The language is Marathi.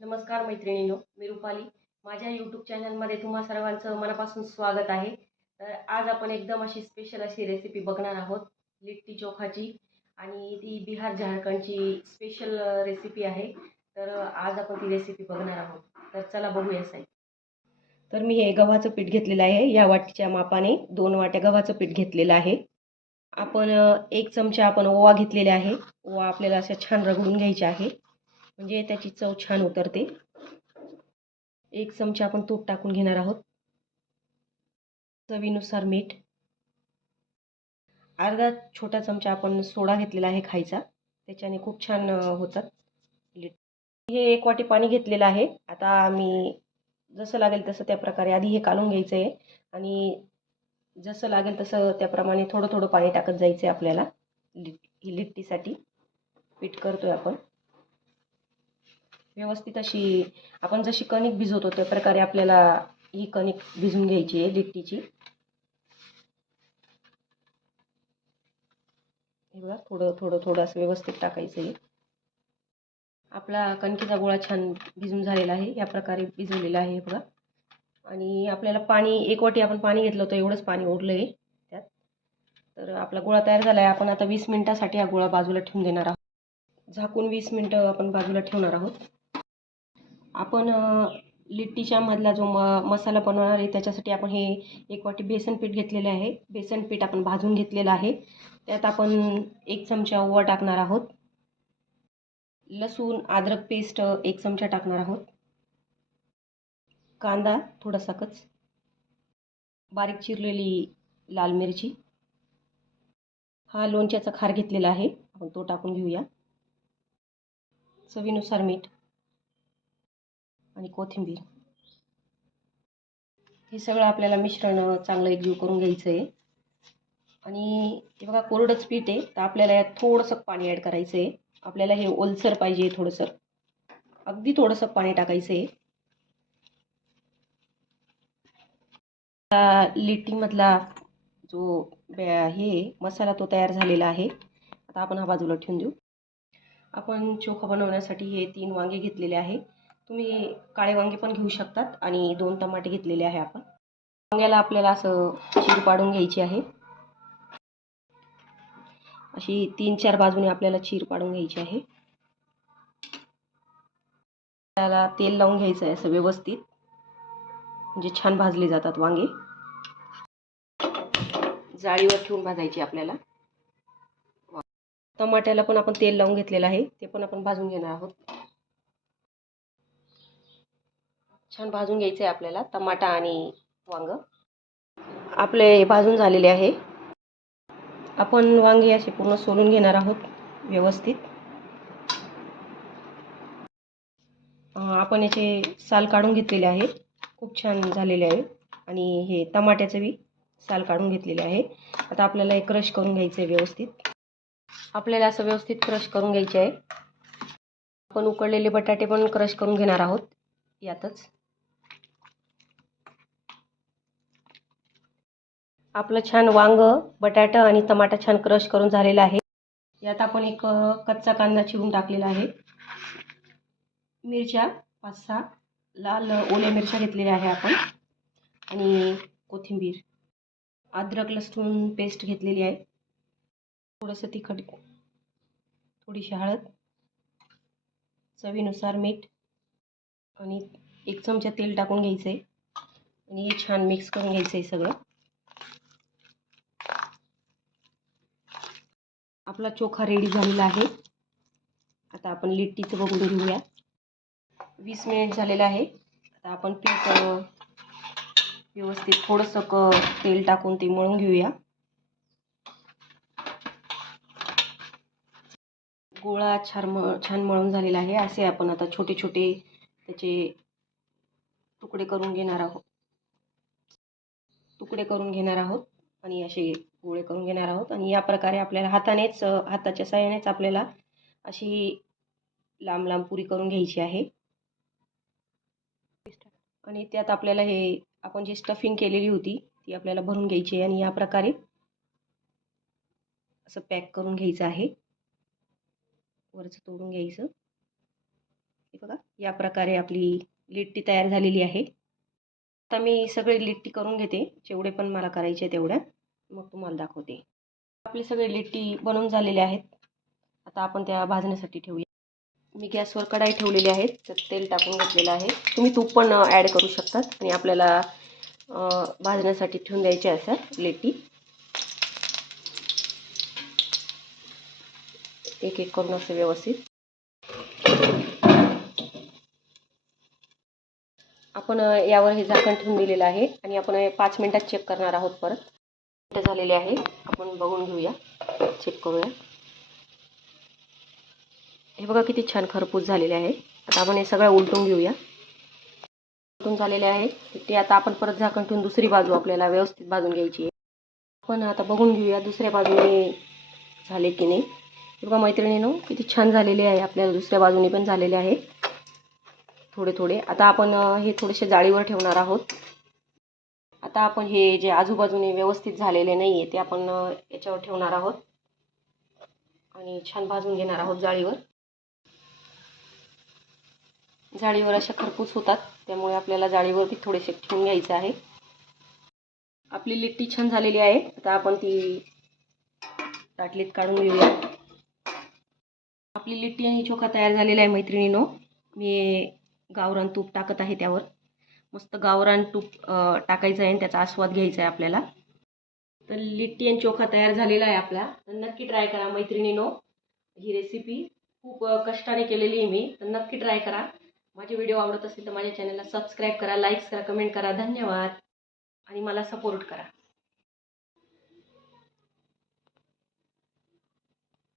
नमस्कार मैत्रिणींनो मी रुपाली. माझ्या यूट्यूब चॅनलमध्ये तुम्हा सर्वांचं मनापासून स्वागत आहे. तर आज आपण एकदम अशी स्पेशल अशी रेसिपी बघणार आहोत लिट्टी चोखाची. आणि ती बिहार झारखंडची स्पेशल रेसिपी आहे. तर आज आपण ती रेसिपी बघणार आहोत. तर चला बघूया साई तर मी हे गव्हाचं पीठ घेतलेलं आहे. या वाटीच्या मापाने दोन वाट्या गव्हाचं पीठ घेतलेलं आहे. आपण एक चमचा आपण ओवा घेतलेला आहे. ओवा आपल्याला अशा छान रगडून घ्यायचे आहे. म्हणजे त्याची चव छान उतरते. एक चमचा आपण तूप टाकून घेणार आहोत. चवीनुसार मीठ. अर्धा छोटा चमचा आपण सोडा घेतलेला आहे खायचा. त्याच्याने खूप छान होतात. लिट हे एक वाटी पाणी घेतलेलं आहे. आता मी जसं लागेल तसं त्या प्रकारे आधी हे काढून घ्यायचं आहे आणि जसं लागेल तसं त्याप्रमाणे थोडं थोडं पाणी टाकत जायचं आहे आपल्याला. लिट ही लिट्टीसाठी. पीठ करतोय आपण. व्यवस्थित अशी आपण जशी कणिक भिजवतो त्या प्रकारे आपल्याला ही कणिक भिजून घ्यायची आहे लिट्टीची. हे बघा थोडं थोडं थोडं असं व्यवस्थित टाकायचं आहे. आपला कणकेचा गोळा छान भिजून झालेला आहे या प्रकारे भिजवलेला आहे बघा. आणि आपल्याला पाणी एक वाटी आपण पाणी घेतलं होतं एवढंच पाणी उरलं आहे त्यात. तर आपला गोळा तयार झाला आहे आपण आता वीस मिनटासाठी हा गोळा बाजूला ठेवून देणार आहोत. झाकून वीस मिनटं आपण बाजूला ठेवणार आहोत. आपण लिट्टीच्या मधला जो म मसाला बनवणार आहे त्याच्यासाठी आपण हे एक वाटी बेसन पीठ घेतलेले आहे. बेसन पीठ आपण भाजून घेतलेलं आहे. त्यात आपण एक चमचा ओवा टाकणार आहोत. लसूण अद्रक पेस्ट एक चमचा टाकणार आहोत. कांदा थोडासा कच. बारीक चिरलेली लाल मिरची. हा लोणच्याचा खार घेतलेला आहे. आपण तो टाकून घेऊया. चवीनुसार मीठ. आणि कोथिंबीर. हे सगळं आपल्याला मिश्रण चांगलं एकजीव करून घ्यायचं आहे आणि हे बघा कोरडंच पीठ आहे तर आपल्याला यात थोडंसं पाणी ॲड करायचं आहे आपल्याला हे ओलसर पाहिजे थोडंसं. अगदी थोडंसं पाणी टाकायचं आहे लिट्टीमधला जो हे मसाला तो तयार झालेला आहे. आता आपण हा बाजूला ठेवून देऊ. आपण चोखा बनवण्यासाठी हे तीन वांगे घेतलेले आहे तुम्ही काळे वांगे पण घेऊ शकतात आणि दोन टमाटे घेतलेले आहे आपण. वांग्याला आपल्याला असं चीर पाडून घ्यायची आहे. अशी तीन चार बाजूने आपल्याला चीर पाडून घ्यायची आहे. त्याला तेल लावून घ्यायचं आहे असं व्यवस्थित. म्हणजे छान भाजले जातात वांगे. जाळीवर ठेवून भाजायची आपल्याला. टमाट्याला पण आपण तेल लावून घेतलेलं आहे. ते पण आपण भाजून घेणार आहोत. छान भाजून घ्यायचं आहे आपल्याला टमाटा आणि वांग. आपले भाजून झालेले आहे. आपण वांगे असे पूर्ण सोलून घेणार आहोत व्यवस्थित. आपण याचे साल काढून घेतलेले आहे. खूप छान झालेले आहे. आणि हे टमाट्याचं बी साल काढून घेतलेले आहे. आता आपल्याला हे क्रश करून घ्यायचं आहे व्यवस्थित. आपल्याला असं व्यवस्थित क्रश करून घ्यायचे आहे आपण उकडलेले बटाटे पण क्रश करून घेणार आहोत यातच. आपलं छान वांग बटाटं आणि टमाटा छान क्रश करून झालेला आहे. यात आपण एक कच्चा कांदा चिरून टाकलेला आहे. मिरच्या पाच सहा लाल ओल्या मिरच्या घेतलेल्या आहे आपण. आणि कोथिंबीर अद्रक लसूण पेस्ट घेतलेली आहे. थोडंसं तिखट थोडीशी हळद चवीनुसार मीठ आणि एक चमचा तेल टाकून घ्यायचं आहे आणि हे छान मिक्स करून घ्यायचं आहे सगळं. आपला चोखा रेडी झालेला आहे. आता आपण लिट्टीचं बघून घेऊया. वीस मिनिट झालेलं आहे. आता आपण पीठ व्यवस्थित थोडंसं क तेल टाकून ते मळून घेऊया. गोळा छान मळ छान मळून झालेला आहे. असे आपण आता छोटे छोटे त्याचे तुकडे करून घेणार आहोत. तुकडे करून घेणार आहोत. आणि असे गोळे करून घेणार आहोत. आणि या प्रकारे आपल्याला हातानेच हाताच्या साह्यानेच आपल्याला अशी लांब लांब पुरी करून घ्यायची आहे. आणि त्यात आपल्याला हे आपण जी स्टफिंग केलेली होती ती आपल्याला भरून घ्यायची आहे. आणि या प्रकारे असं पॅक करून घ्यायचं आहे. वरचं तोडून घ्यायचं. हे बघा या प्रकारे आपली लिट्टी तयार झालेली आहे. आता मी सगळी लिट्टी करून घेते. जेवढे पण मला करायचे तेवढ्या. मग तुम्हाला दाखवते. आपले सगळे लिट्टी बनवून झालेले आहेत. आता आपण त्या भाजण्यासाठी ठेवूया. मी गॅसवर कढाई ठेवलेली आहे त्यात तेल टाकून घेतलेलं आहे. तुम्ही तूप पण ॲड करू शकतात. आणि आपल्याला भाजण्यासाठी ठेवून द्यायचे असतात लिट्टी. एक एक करून असं व्यवस्थित. आपण यावर हे झाकण ठेवून दिलेलं आहे. आणि आपण पाच मिनटात चेक करणार आहोत परत. मिनटं झालेले आहे. आपण बघून घेऊया. चेक करूया. हे बघा किती छान खरपूस झालेले आहे. आता आपण हे सगळं उलटून घेऊया. उलटून झालेले आहे. ते आता आपण परत झाकण ठेवून दुसरी बाजू आपल्याला व्यवस्थित भाजून घ्यायची आहे. आपण आता बघून घेऊया दुसऱ्या बाजूने झाले की नाही. बघा मैत्रिणीनं किती छान झालेले आहे. आपल्याला दुसऱ्या बाजूने पण झालेले आहे. थोडे थोडे आता आपण हे थोडेसे जाळीवर ठेवणार आहोत. आता आपण हे जे आजूबाजूने व्यवस्थित झालेले नाही आहे ते आपण याच्यावर ठेवणार आहोत. आणि छान भाजून घेणार आहोत जाळीवर. जाळीवर अशा खरपूस होतात त्यामुळे आपल्याला जाळीवर बी थोडेसे ठेवून घ्यायचं आहे. आपली लिट्टी छान झालेली आहे. आता आपण ती ताटलीत काढून घेऊया. आपली लिट्टी आणि चोखा तयार झालेला आहे मैत्रिणीनो. मी गावरान तूप टाकत आहे त्यावर. मस्त गावरान तूप टाकायचं आहे आणि त्याचा आस्वाद घ्यायचा आहे आपल्याला. तर लिट्टी आणि चोखा तयार झालेला आहे आपला. तर नक्की ट्राय करा मैत्रिणीनो. ही रेसिपी खूप कष्टाने केलेली आहे मी. तर नक्की ट्राय करा. माझे व्हिडिओ आवडत असेल तर माझ्या चॅनलला सबस्क्राईब करा लाईक्स करा कमेंट करा. धन्यवाद. आणि मला सपोर्ट करा.